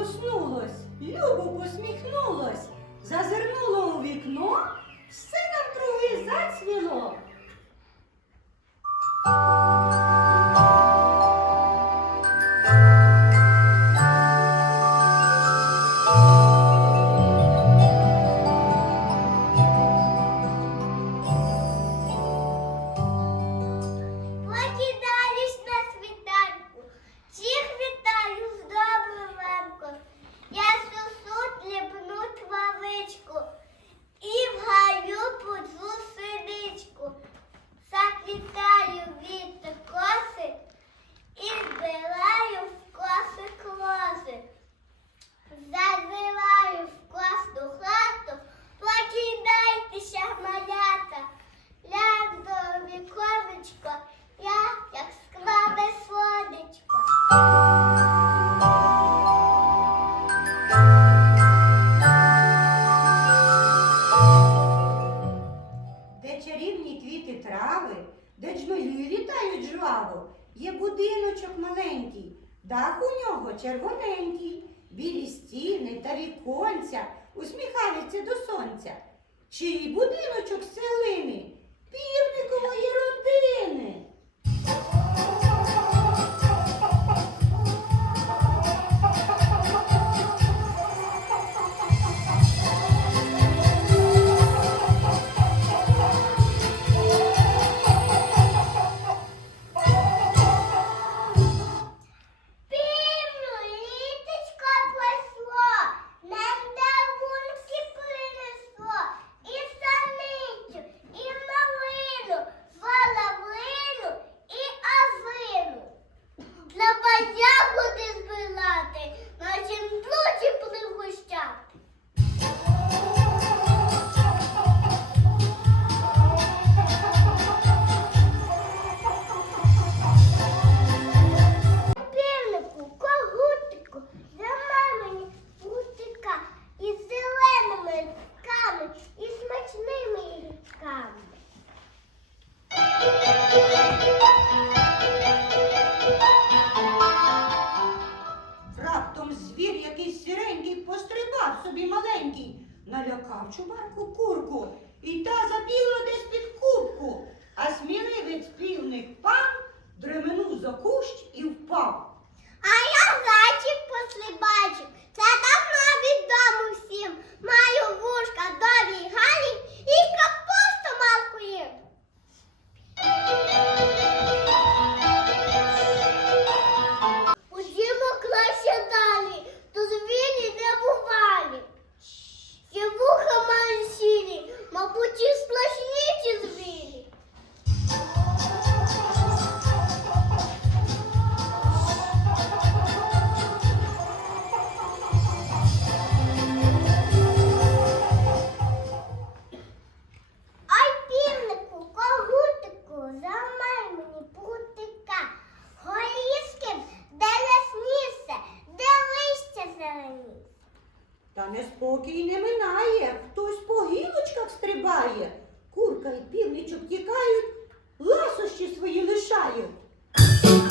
проснулось, любо посміхнулось, зазирнуло у вікно, все навкруги зацвіло. Травичку і в гаю пуджу синичку. Заплітаю вітер коси і збираю в коси клоси. Зазиваю в класну хату, покидайтеся, малята. Ляг до віконечко, я як склаве сонечко. Та віконця усміхаються до сонця. Чий будиночок з целини? Півникової родини. Смачними літками. Раптом звір якийсь сіренький пострибав собі маленький, налякав чубарку курку, і та забігла десь під кубку, а сміливець півник пан дременув неспокій не минає, хтось по гілочках стрибає. Курка і півничок тікають, ласощі свої лишають.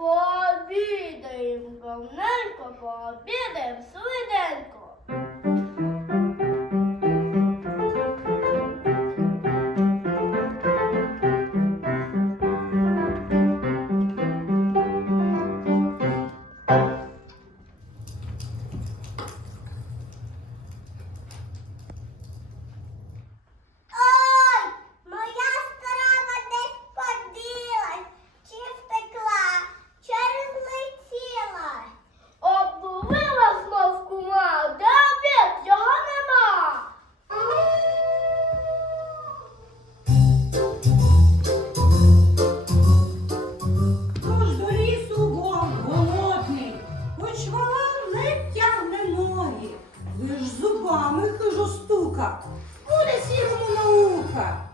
Пообідаємо, повненько, пообідаємо, свиденько. зубами хижо стука, буде сірому наука.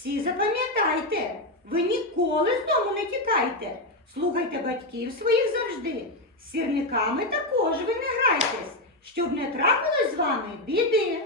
Всі запам'ятайте, ви ніколи з дому не тікайте. Слухайте батьків своїх завжди. З сірниками також ви не грайтесь, щоб не трапилось з вами біди.